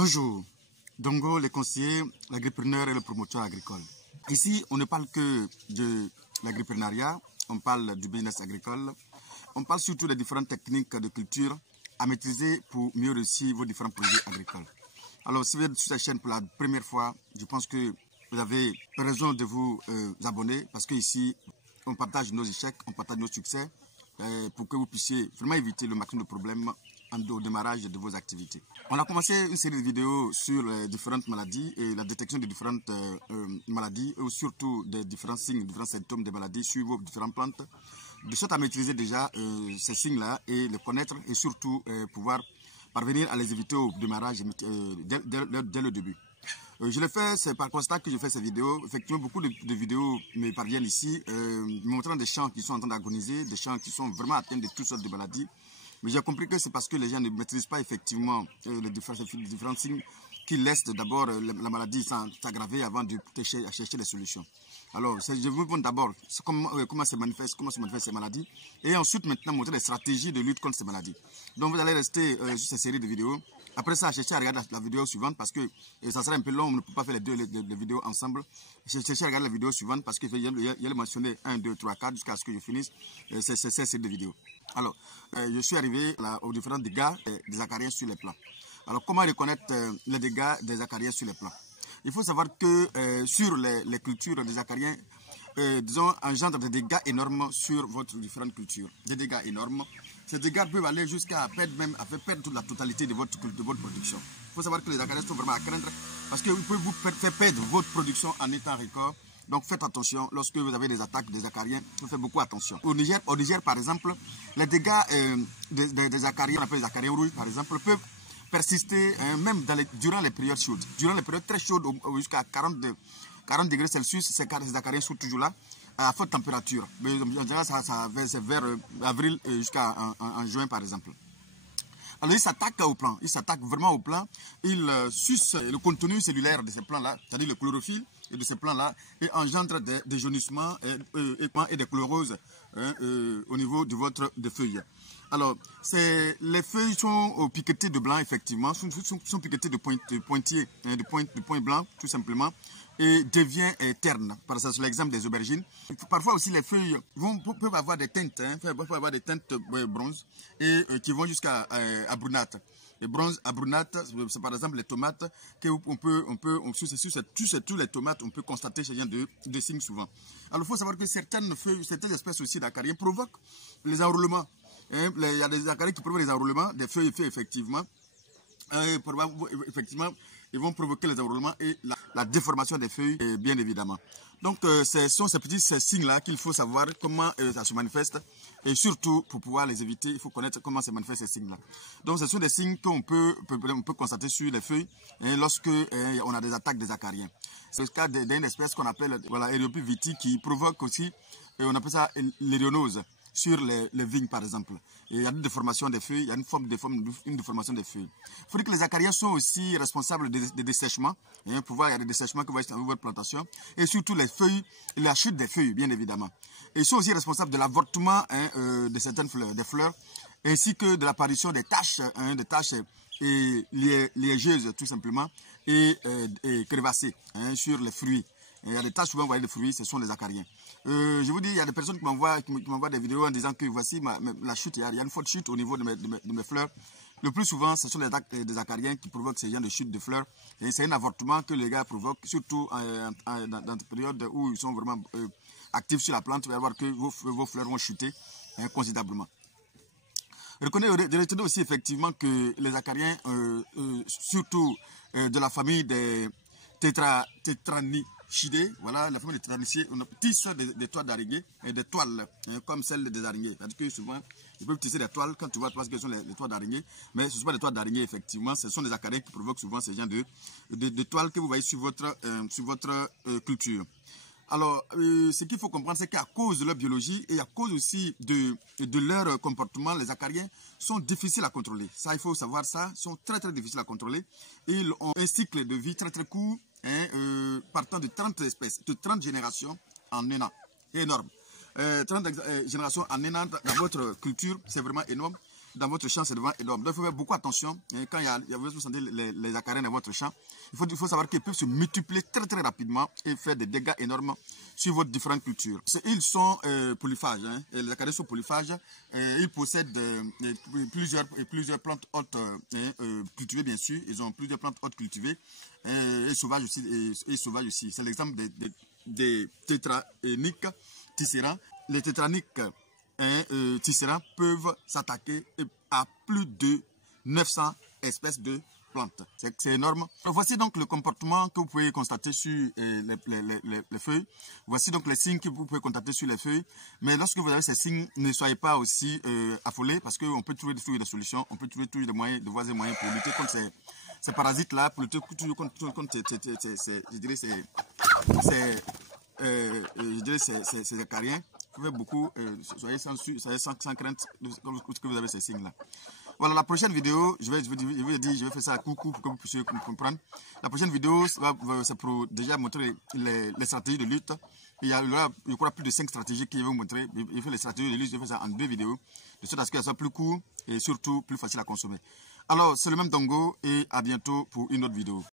Bonjour, Dongo, les conseillers, l'agripreneur et le promoteur agricole. Ici, on ne parle que de l'agripreneuriat, on parle du business agricole, on parle surtout des différentes techniques de culture à maîtriser pour mieux réussir vos différents projets agricoles. Alors, si vous êtes sur cette chaîne pour la première fois, je pense que vous avez raison de vous abonner parce qu'ici, on partage nos échecs, on partage nos succès pour que vous puissiez vraiment éviter le maximum de problèmes au démarrage de vos activités. On a commencé une série de vidéos sur les différentes maladies et la détection de différentes maladies, ou surtout des différents signes, différents symptômes des maladies sur vos différentes plantes, de sorte à maîtriser déjà ces signes-là et les connaître et surtout pouvoir parvenir à les éviter au démarrage dès le début. Je le fais, c'est par constat que je fais ces vidéos. Effectivement, beaucoup de vidéos me parviennent ici, montrant des champs qui sont en train d'agoniser, des champs qui sont vraiment atteints de toutes sortes de maladies. Mais j'ai compris que c'est parce que les gens ne maîtrisent pas effectivement les différents signes qui laissent d'abord la maladie s'aggraver avant de chercher les solutions. Alors, je vous montre d'abord comment se manifestent ces maladies et ensuite maintenant montrer les stratégies de lutte contre ces maladies. Donc vous allez rester sur cette série de vidéos. Après ça, cherchez à regarder la vidéo suivante parce que ça sera un peu long, on ne peut pas faire les vidéos ensemble. Cherchez à regarder la vidéo suivante parce qu'il y a mentionné 1, 2, 3, 4 jusqu'à ce que je finisse cette série de vidéos. Alors, je suis arrivé aux différents dégâts des acariens sur les plants. Alors, comment reconnaître les dégâts des acariens sur les plants? Il faut savoir que sur les cultures des acariens, disons, engendrent des dégâts énormes sur votre différentes cultures. Des dégâts énormes. Ces dégâts peuvent aller jusqu'à perdre faire perdre toute la totalité de votre production. Il faut savoir que les acariens sont vraiment à craindre parce qu'ils peuvent vous faire perdre votre production en étant record. Donc faites attention lorsque vous avez des attaques des acariens, faites beaucoup attention. Au Niger par exemple, les dégâts des acariens, on appelle les acariens rouges par exemple, peuvent persister même durant les périodes chaudes. Durant les périodes très chaudes, jusqu'à 40 degrés Celsius, ces acariens sont toujours là, à forte température. Mais en général, c'est vers avril jusqu'à en juin par exemple. Alors, ils s'attaquent au plant, ils s'attaquent vraiment au plant, ils sucent le contenu cellulaire de ces plants-là, c'est-à-dire le chlorophylle de ces plants-là, et engendrent des jaunissements et des chloroses au niveau de votre feuilles. Alors, les feuilles sont piquetées de blanc, effectivement, sont piquetées de pointiers, de points blancs, tout simplement, et devient terne. Par exemple, c'est l'exemple des aubergines. Parfois aussi, les feuilles peuvent avoir des teintes, peuvent avoir des teintes bronze, et qui vont jusqu'à brunâtre. Les bronzes à brunâtre, c'est par exemple les tomates, sur tous les tomates, on peut constater ce genre de signes souvent. Alors, il faut savoir que certaines espèces aussi d'acariens provoquent les enroulements. Il y a des acariens qui provoquent les enroulements, des feuilles effectivement. Effectivement, ils vont provoquer les enroulements et la déformation des feuilles, bien évidemment. Donc, ce sont ces petits signes-là qu'il faut savoir comment ça se manifeste. Et surtout, pour pouvoir les éviter, il faut connaître comment se manifestent ces signes-là. Donc, ce sont des signes qu'on peut constater sur les feuilles lorsque on a des attaques des acariens. C'est le cas d'une espèce qu'on appelle Eriopis viti qui provoque aussi, on appelle ça l'érionnose sur les vignes par exemple. Et il y a une déformation des feuilles, il y a une déformation des feuilles. Il faut dire que les acariens sont aussi responsables des dessèchements. Pour voir, il y a des dessèchements que vous voyez dans votre plantation. Et surtout les feuilles, la chute des feuilles, bien évidemment. Et ils sont aussi responsables de l'avortement de certaines fleurs, des fleurs, ainsi que de l'apparition des taches liégeuses tout simplement, et crévassées sur les fruits. Il y a des taches souvent, vous voyez, des fruits, ce sont les acariens. Je vous dis, il y a des personnes qui m'envoient des vidéos en disant que voici la chute, il y a une forte chute au niveau de mes fleurs. Le plus souvent, ce sont des acariens qui provoquent ces genres de chute de fleurs. Et c'est un avortement que les gars provoquent, surtout dans des périodes où ils sont vraiment actifs sur la plante. Vous allez voir que vos fleurs vont chuter considérablement. Retenez aussi effectivement que les acariens, surtout de la famille des Tetranychidae, voilà, la famille des Tetranychidae, on tisse des toiles d'araignée et des toiles comme celles des araignées. C'est-à-dire que souvent, ils peuvent tisser des toiles quand tu vois parce que ce sont les toiles d'araignée, mais ce ne sont pas des toiles d'araignée, effectivement, ce sont des acariens qui provoquent souvent ces genres de toiles que vous voyez sur votre culture. Alors, ce qu'il faut comprendre, c'est qu'à cause de leur biologie et à cause aussi de leur comportement, les acariens sont difficiles à contrôler. Ça, il faut savoir ça, sont très très difficiles à contrôler. Ils ont un cycle de vie très très court, partant de 30 espèces, de 30 générations en un an. C'est énorme. 30 générations en un an dans votre culture, c'est vraiment énorme. dans votre champ, c'est devant énorme. Donc il faut faire beaucoup attention. Et quand vous sentez les acariens dans votre champ, il faut savoir qu'ils peuvent se multiplier très rapidement et faire des dégâts énormes sur vos différentes cultures. Ils sont polyphages, hein, et les acariens sont polyphages. Ils possèdent plusieurs plantes hôtes cultivées, bien sûr. Ils ont plusieurs plantes hôtes cultivées et sauvages aussi. C'est l'exemple des tétraniques tisserands. Les tétraniques tisserands peuvent s'attaquer à plus de 900 espèces de plantes. C'est énorme. Voici donc le comportement que vous pouvez constater sur les feuilles. Voici donc les signes que vous pouvez constater sur les feuilles. Mais lorsque vous avez ces signes, ne soyez pas aussi affolés parce qu'on peut trouver des solutions, on peut trouver toujours des moyens, de voies et moyens pour lutter contre ces parasites-là, pour lutter contre ces acariens. Vous pouvez beaucoup, soyez sans crainte que vous avez ces signes-là. Voilà, la prochaine vidéo, je vais faire ça à coucou pour que vous puissiez comprendre. La prochaine vidéo, c'est pour déjà montrer les stratégies de lutte. Il y aura plus de 5 stratégies qui vont vous montrer. Je fais les stratégies de lutte, je fais ça en 2 vidéos, de sorte à ce qu'elles soient plus courtes et surtout plus faciles à consommer. Alors, c'est le même Dongo et à bientôt pour une autre vidéo.